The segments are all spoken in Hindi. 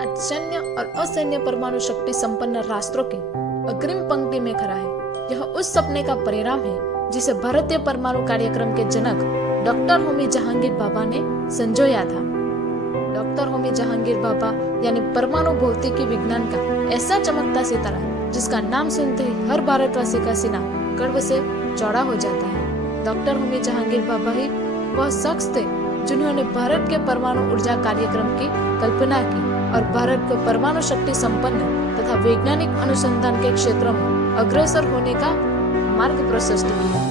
आज सैन्य और असैन्य परमाणु शक्ति संपन्न राष्ट्रों की अग्रिम पंक्ति में खड़ा है। यह उस सपने का परिणाम है जिसे भारतीय परमाणु कार्यक्रम के जनक डॉक्टर होमी जहांगीर भाभा ने संजोया था। डॉक्टर होमी जहांगीर भाभा यानी परमाणु भौतिकी विज्ञान का ऐसा चमकता सितारा जिसका नाम सुनते ही हर भारतवासी का सीना गर्व से चौड़ा हो जाता है। डॉक्टर होमी जहांगीर भाभा ही वह शख्स थे जिन्होंने भारत के परमाणु ऊर्जा कार्यक्रम की कल्पना की और भारत को परमाणु शक्ति संपन्न तथा वैज्ञानिक अनुसंधान के क्षेत्र में अग्रसर होने का मार्ग प्रशस्त किया।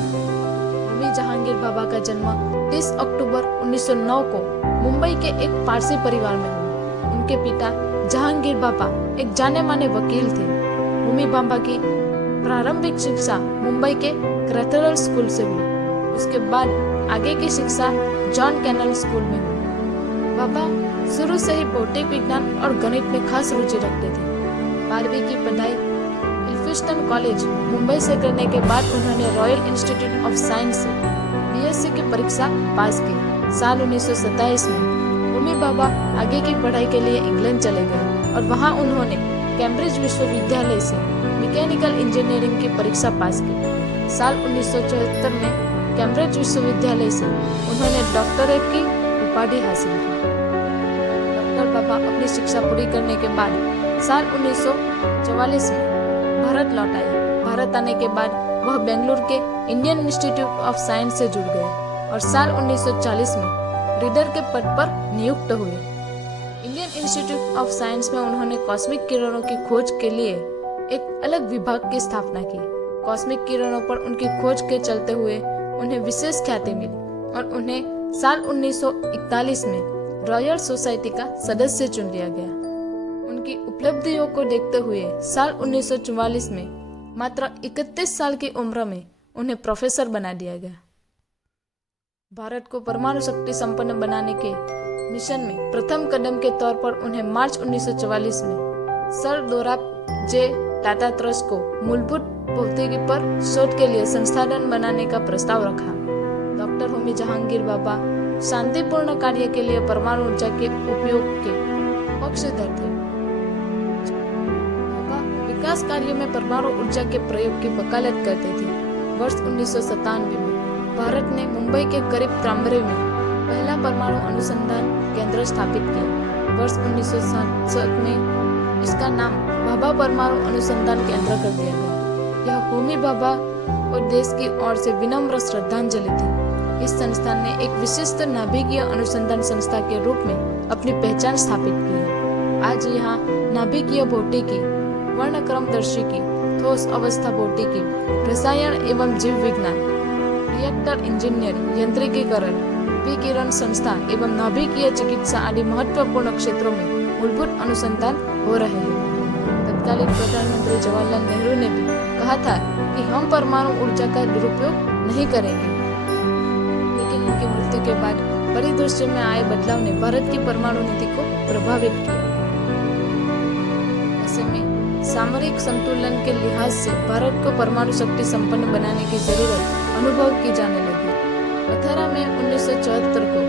होमी जहांगीर भाभा का जन्म 30 अक्टूबर 1909 को मुंबई के एक पारसी परिवार में हुआ। उनके पिता जहांगीर भाभा एक जाने माने वकील थे। होमी भाभा की प्रारंभिक शिक्षा मुंबई के कैथेड्रल स्कूल से हुई। उसके बाद आगे की शिक्षा जॉन कैनल स्कूल में हुई। भाभा शुरू से ही भौतिक विज्ञान और गणित में खास रुचि रखते थे। 12वीं की पढ़ाई एल्फिंस्टन कॉलेज मुंबई से करने के बाद उन्होंने रॉयल इंस्टीट्यूट ऑफ साइंस से बीएससी की परीक्षा पास की। साल 1927 में होमी भाभा आगे की पढ़ाई के लिए इंग्लैंड चले गए और वहां उन्होंने कैम्ब्रिज विश्वविद्यालय से मैकेनिकल इंजीनियरिंग की परीक्षा पास की। साल 1974 में कैम्ब्रिज विश्वविद्यालय से उन्होंने डॉक्टरेट की उपाधि हासिल की। डॉक्टर भाभा अपनी शिक्षा पूरी करने के बाद साल 1944 में भारत लौट आए। भारत आने के बाद वह बेंगलुरु के इंडियन इंस्टीट्यूट ऑफ साइंस से जुड़ गए और साल 1940 में रीडर के पद पर नियुक्त हुए। इंडियन इंस्टीट्यूट ऑफ साइंस में उन्होंने कॉस्मिक किरणों की खोज के लिए एक अलग विभाग की स्थापना की। कॉस्मिक किरणों पर उनकी खोज के चलते हुए उन्हें विशेष ख्याति मिली और उन्हें साल 1941 में रॉयल सोसाइटी का सदस्य चुन लिया गया। उनकी उपलब्धियों को देखते हुए साल 1944 में मात्र 31 साल की उम्र में उन्हें प्रोफेसर बना दिया गया। भारत को परमाणु शक्ति संपन्न बनाने के मिशन में प्रथम कदम के तौर पर उन्हें मार्च 1944 में सर दोराब जे टाटात्रस को मूलभूत भौतिकी पर शोध के लिए संस्थान बनाने का प्रस्ताव रखा। डॉक्टर होमी जहांगीर भाभा शांतिपूर्ण कार्य के लिए परमाणु ऊर्जा के उपयोग के पक्षधर थे। भाभा विकास कार्य में परमाणु ऊर्जा के प्रयोग की वकालत करते थे। वर्ष 1997 में भारत ने मुंबई के करीब तांबरे में पहला परमाणु अनुसंधान केंद्र स्थापित किया। वर्ष 1967 में इसका नाम भाभा परमाणु अनुसंधान केंद्र कर दिया गया। यह होमी भाभा और देश की ओर से विनम्र श्रद्धांजलि थी। इस संस्थान ने एक विशिष्ट नाभिकीय अनुसंधान संस्था के रूप में अपनी पहचान स्थापित की है। आज यहाँ नाभिकीय भौतिकी, वर्णक्रमदर्शिकी, ठोस अवस्था भौतिकी, रसायन एवं जीव विज्ञान, रिएक्टर इंजीनियरिंग, यंत्रिकीकरण, विकिरण संस्था एवं नाभिकीय चिकित्सा आदि महत्वपूर्ण क्षेत्रों में मूलभूत अनुसंधान हो रहे हैं। तत्कालीन प्रधानमंत्री जवाहरलाल नेहरू ने भी कहा था कि हम परमाणु ऊर्जा का दुरुपयोग नहीं करेंगे, लेकिन उनकी मृत्यु के बाद परिदृश्य में आए बदलाव ने भारत की परमाणु नीति को प्रभावित किया। ऐसे में सामरिक संतुलन के लिहाज से भारत को परमाणु शक्ति संपन्न बनाने की जरूरत अनुभव की जाने लगी। 18 मई 1974 को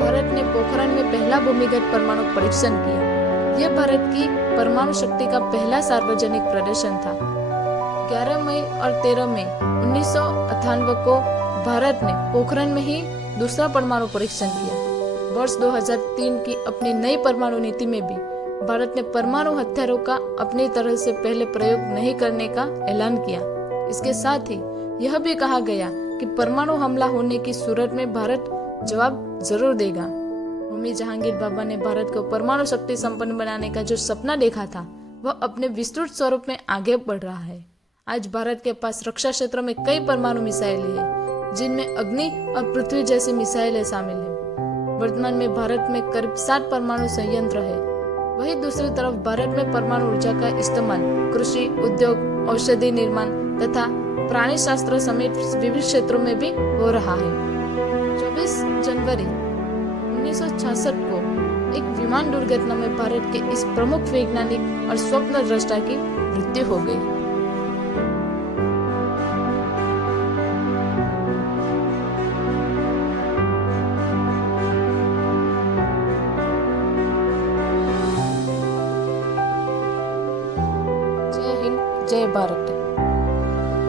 भारत ने पोखरण में पहला भूमिगत परमाणु परीक्षण किया। यह भारत की परमाणु शक्ति का पहला सार्वजनिक प्रदर्शन था। 11 मई और 13 मई 1998 को भारत ने पोखरण में ही दूसरा परमाणु परीक्षण किया। वर्ष 2003 की अपनी नई परमाणु नीति में भी भारत ने परमाणु हथियारों का अपनी तरह से पहले प्रयोग नहीं करने का ऐलान किया। इसके साथ ही यह भी कहा गया कि परमाणु हमला होने की सूरत में भारत जवाब जरूर देगा। होमी जहांगीर भाभा ने भारत को परमाणु शक्ति संपन्न बनाने का जो सपना देखा था वह अपने विस्तृत स्वरूप में आगे बढ़ रहा है। आज भारत के पास रक्षा क्षेत्र में कई परमाणु मिसाइलें हैं, जिनमें अग्नि और पृथ्वी जैसी मिसाइलें शामिल हैं। वर्तमान में भारत में करीब 7 परमाणु संयंत्र है। वहीं दूसरी तरफ भारत में परमाणु ऊर्जा का इस्तेमाल कृषि, उद्योग, औषधि निर्माण तथा प्राणी शास्त्र समेत विभिन्न क्षेत्रों में भी हो रहा है। 24 जनवरी 1966 को एक विमान दुर्घटना में भारत के इस प्रमुख वैज्ञानिक और स्वप्नद्रष्टा की मृत्यु हो गई। जय भारत।